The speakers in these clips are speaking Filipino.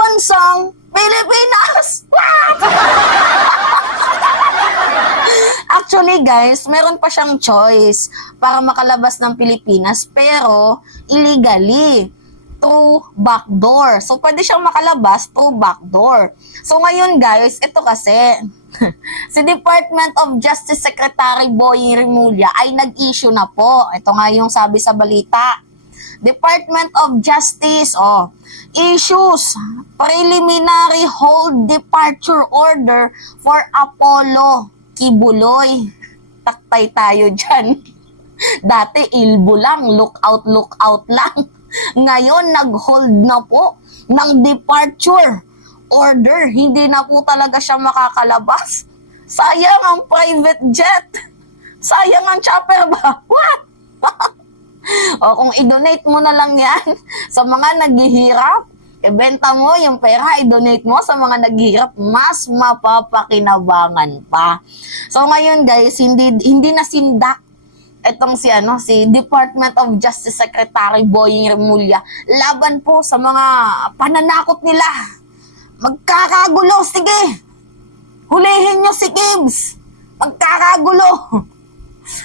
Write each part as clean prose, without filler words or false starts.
bansang Pilipinas. Actually guys, meron pa siyang choice para makalabas ng Pilipinas pero illegally through backdoor. So pwede siyang makalabas through backdoor. So ngayon guys, ito kasi si Department of Justice Secretary Boying Rimulya ay nag-issue na po. Ito nga yung sabi sa balita. Department of Justice, issues preliminary hold departure order for Apollo Kibuloy. Taktay tayo dyan. Dati ilbo lang, look out lang. Ngayon nag-hold na po ng departure order. Hindi na po talaga siya makakalabas. Sayang ang private jet. Sayang ang chopper ba? What? O kung i-donate mo na lang yan sa mga naghihirap, ibenta mo yung pera, i-donate mo sa mga naghihirap, mas mapapakinabangan pa. So ngayon guys, hindi na sindak itong si Department of Justice Secretary Boying Rimulya laban po sa mga pananakot nila. Magkakagulo, sige! Hulihin nyo si Gibbs! Magkakagulo!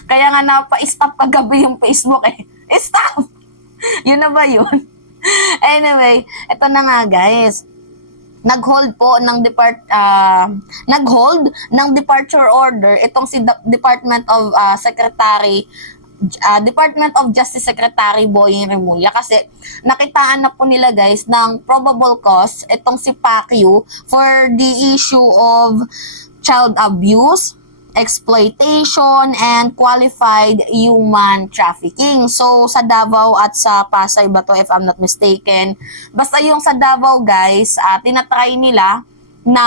Kaya nga napa-stop kagabi yung Facebook Stop! Yun na ba yun? Anyway, ito na nga guys. Nag-hold ng departure order itong si Department of Justice Secretary Boying Rimulya kasi nakitaan na po nila guys ng probable cause itong si Pacquiao for the issue of child abuse, exploitation, and qualified human trafficking. So, sa Davao at sa Pasay ba to, if I'm not mistaken. Basta yung sa Davao, guys, tinatry nila na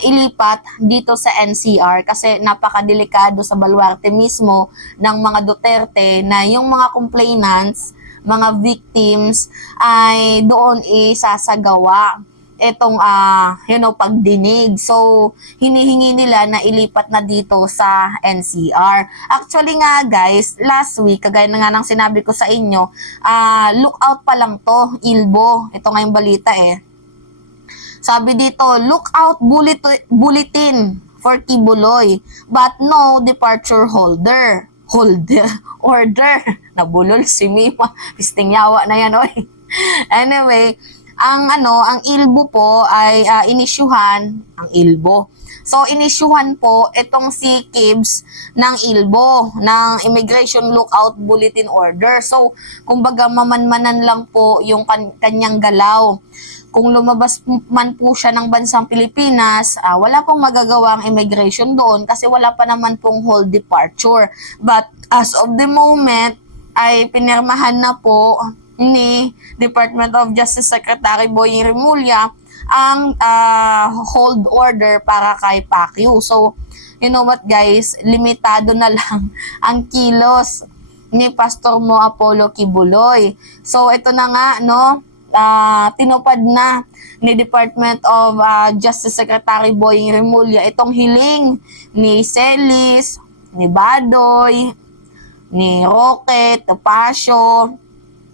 ilipat dito sa NCR kasi napakadelikado sa baluarte mismo ng mga Duterte na yung mga complainants, mga victims ay doon isasagawa itong pagdinig. So hinihingi nila na ilipat na dito sa NCR. Actually nga guys, last week kagaya na nga ng sinabi ko sa inyo, lookout pa lang to, Ilbo. Ito nga yung balita Sabi dito, lookout bulletin for Kibuloy, but no departure order. Nabulol si Mima. Pisting yawa na yan, oy. Anyway, ang Ilbo po ay inisyuhan ang Ilbo. So, inisyuhan po itong si Gibbs ng Ilbo, ng Immigration Lookout Bulletin Order. So, kumbaga mamanmanan lang po yung kanyang galaw. Kung lumabas man po siya ng bansang Pilipinas, wala pong magagawa ang immigration doon kasi wala pa naman pong hold departure. But as of the moment, ay pinirmahan na po ni Department of Justice Secretary Boying Rimulya ang hold order para kay Pacquiao. So, you know what guys, limitado na lang ang kilos ni Pastor Mo Apollo Kibuloy. So, ito na nga, tinupad na ni Department of Justice Secretary Boying Rimulya itong hiling ni Celis, ni Badoy, ni Roque, Topacio,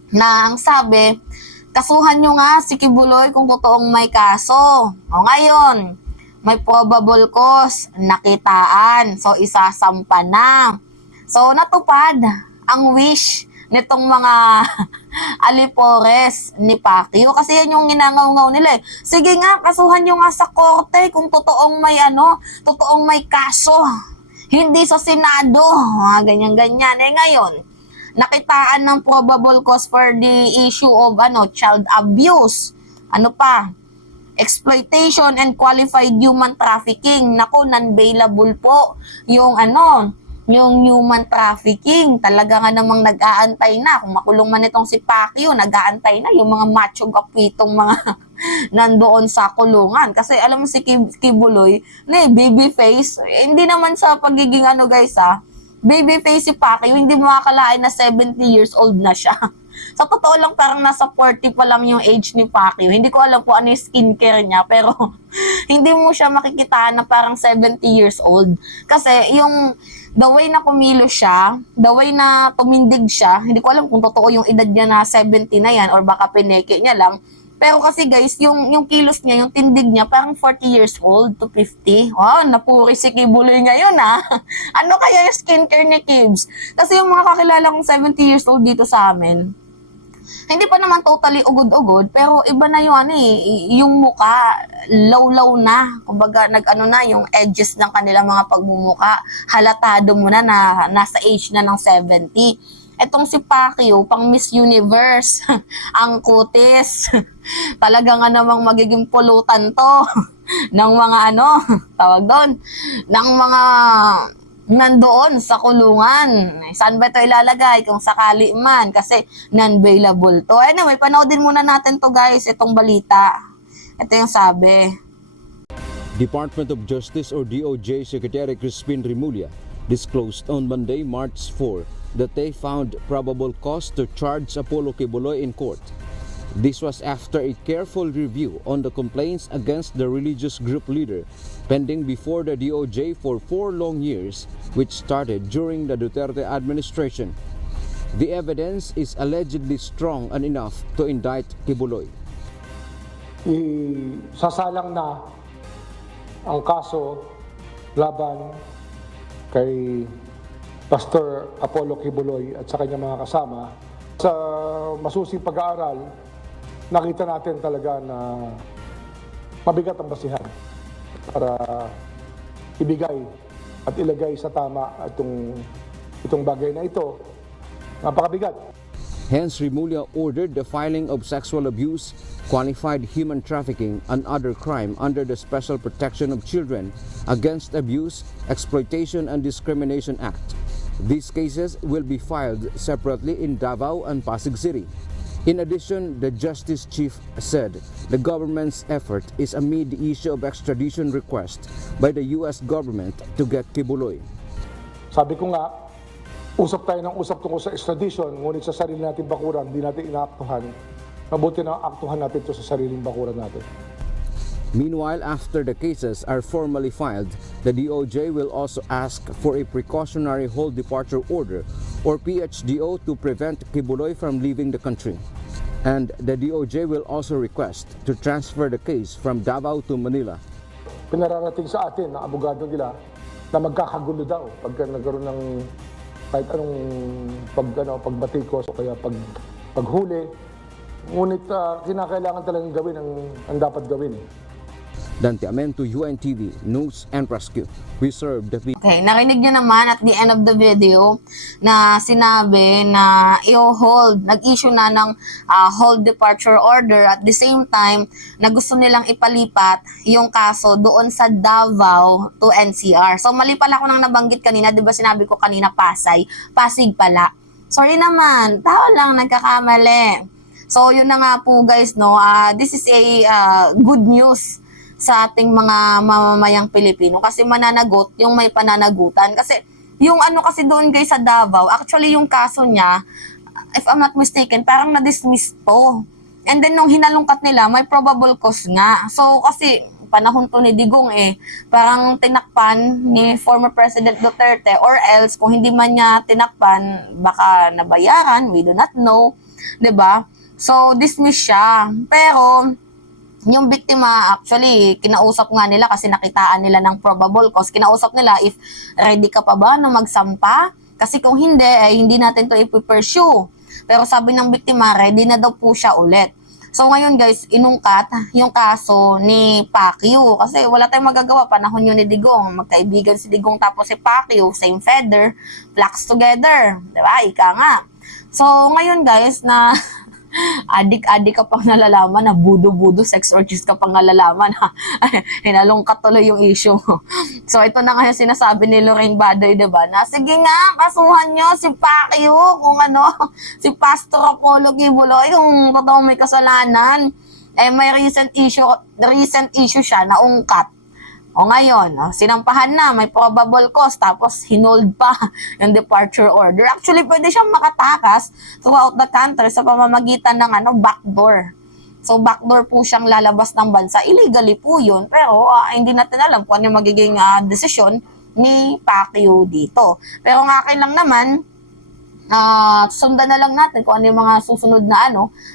na ang sabi, kasuhan nyo nga si Kibuloy kung totoong may kaso. O ngayon, may probable cause, nakitaan, so isasampa na. So natupad ang wish nitong mga alipores ni Pacquiao kasi yan yung ginangaw-ngaw nila Sige nga, kasuhan nyo nga sa korte kung totoong may kaso. Hindi sa Senado, ganyan-ganyan. Ngayon, nakitaan ng probable cause for the issue of child abuse. Ano pa? Exploitation and qualified human trafficking. Naku, non-bailable po yung yung human trafficking. Talaga nga namang nag-aantay na. Kung makulong man itong si Pacquiao, nag-aantay na yung mga macho gapitong mga nandoon sa kulungan. Kasi alam mo si Kibuloy, baby face, hindi naman sa pagiging baby face si Pacquiao, hindi mo makakalain na 70 years old na siya. Sa totoo lang, parang nasa 40 pa lang yung age ni Pacquiao. Hindi ko alam po ano yung skincare niya, pero hindi mo siya makikita na parang 70 years old. Kasi yung the way na kumilos siya, the way na tumindig siya, hindi ko alam kung totoo yung edad niya na 70 na yan or baka pineke niya lang. Pero kasi guys, yung kilos niya, yung tindig niya, parang 40 years old to 50. Wow, napuri si Kibuloy ngayon ah. Ano kaya yung skincare ni Kibs? Kasi yung mga kakilala kong 70 years old dito sa amin, hindi pa naman totally ugod-ugod, pero iba na yung ano yung muka, law-law na. Kumbaga, nag-ano na, yung edges ng kanilang mga pagmumuka, halatado mo na nasa age na ng 70. Etong si Pacquiao, pang Miss Universe, ang kutis. Talaga nga namang magiging pulutan to ng mga ano, tawag doon, ng mga nandoon sa kulungan. Saan ba ito ilalagay kung sakali man? Kasi non-bailable to. Anyway, panoodin muna natin to guys, itong balita. Ito yung sabi. Department of Justice or DOJ Secretary Crispin Remulla disclosed on Monday, March 4, that they found probable cause to charge Apollo Kibuloy in court. This was after a careful review on the complaints against the religious group leader pending before the DOJ for 4 long years, which started during the Duterte administration. The evidence is allegedly strong and enough to indict Kibuloy. Sasalang na ang kaso laban kay Pastor Apollo Kibuloy at sa kanyang mga kasama. Sa masusing pag-aaral, nakita natin talaga na mabigat ang basihan para ibigay at ilagay sa tama itong bagay na ito. Napakabigat. Hence, Remulla ordered the filing of sexual abuse, qualified human trafficking, and other crime under the Special Protection of Children Against Abuse, Exploitation, and Discrimination Act. These cases will be filed separately in Davao and Pasig City. In addition, the Justice Chief said the government's effort is amid the issue of extradition request by the U.S. government to get Kibuloy. Sabi ko nga, usap tayo ng usap tungkol sa extradition, ngunit sa sarili natin bakuran, hindi natin inaaktuhan. Mabuti na aktuhan natin ito sa sariling bakuran natin. Meanwhile, after the cases are formally filed, the DOJ will also ask for a precautionary hold departure order or PHDO to prevent Kibuloy from leaving the country. And the DOJ will also request to transfer the case from Davao to Manila. Pinararating sa atin ng abogado nila na magkakagulo daw pagka nagkaroon ng kahit anong pagbatikos o kaya paghuli. Ngunit kinakailangan talagang gawin ang dapat gawin. Dante Amento, UNTV, News and Rescue. We serve the people. Okay, narinig nyo naman at the end of the video na sinabi na i-hold, nag-issue na ng hold departure order at the same time na gusto nilang ipalipat yung kaso doon sa Davao to NCR. So mali pala ako nang nabanggit kanina, di ba sinabi ko kanina Pasig pala. Sorry naman, tao lang nagkakamali. So yun na nga po guys, no, this is a good news sa ating mga mamamayang Pilipino kasi mananagot yung may pananagutan. Kasi yung ano kasi doon guys sa Davao, actually yung kaso niya, if I'm not mistaken, parang na-dismiss to. And then nung hinalungkat nila, may probable cause nga. So kasi panahon to ni Digong parang tinakpan ni former President Duterte, or else kung hindi man niya tinakpan, baka nabayaran, we do not know, 'di ba? So dismiss siya. Pero yung biktima, actually, kinausap nga nila kasi nakitaan nila ng probable cause. Kinausap nila if ready ka pa ba na magsampa? Kasi kung hindi, hindi natin to ipupursue. Pero sabi ng biktima, ready na daw po siya ulit. So ngayon guys, inungkat yung kaso ni Pacquiao. Kasi wala tayong magagawa, panahon yun ni Digong. Magkaibigan si Digong tapos si Pacquiao, same feather, flocks together. Diba? Ika nga. So ngayon guys, na adik-adik ka pang nalalaman na budo-budo sex orgies ka pang nalalaman ha. Hinalungkat tuloy yung issue. So ito na nga yung sinasabi ni Lorraine Badoy, diba? Na sige nga, kasuhan nyo si Pacquiao kung ano, si Pastor Apollo Kibuloy kung totoong may kasalanan. May recent issue siya na ungkat. O ngayon, sinampahan na, may probable cause, tapos hinold pa yung departure order. Actually, pwede siyang makatakas throughout the country sa pamamagitan ng backdoor. So, backdoor po siyang lalabas ng bansa. Illegally po yun, pero hindi natin alam kung ano yung magiging desisyon ni Pacquiao dito. Pero nga lang naman, sundan na lang natin kung ano yung mga susunod na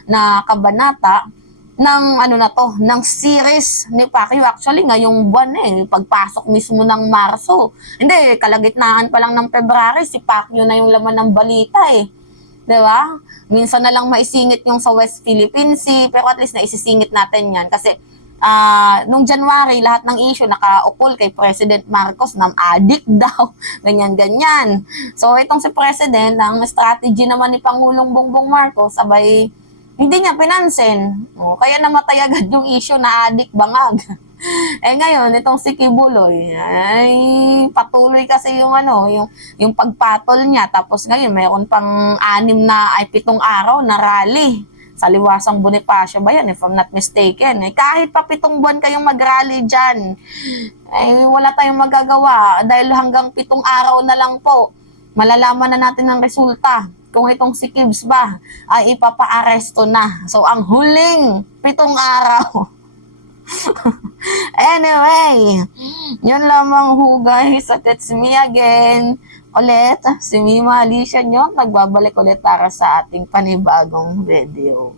na kabanata ng ano na to, ng series ni Pacquiao. Actually, ngayong buwan pagpasok mismo ng Marso. Hindi, kalagitnaan pa lang ng February, si Pacquiao na yung laman ng balita eh. 'Di ba? Minsan na lang maisingit yung sa West Philippine Sea, pero at least naisisingit natin yan. Kasi nung January, lahat ng issue nakaukol kay President Marcos na addict daw, ganyan-ganyan. So, itong si President, ang strategy naman ni Pangulong Bongbong Marcos, abay, hindi niya pinansin. Kaya namatay agad yung issue na addict bangag. Ngayon, itong si Kibuloy, ay patuloy kasi yung yung pagpatol niya. Tapos ngayon, mayroon pang 7 araw na rally sa Liwasang Bonifacio ba yan, if I'm not mistaken. Kahit pa 7 buwan kayong mag-rally dyan, wala tayong magagawa dahil hanggang 7 araw na lang po, malalaman na natin ang resulta kung itong si Kibs ba ay ipapa-aresto na. So, ang huling 7 araw. Anyway, yun lamang ho guys. At it's me again. Ulit, si Mima Alicia nyo, nagbabalik ulit para sa ating panibagong video.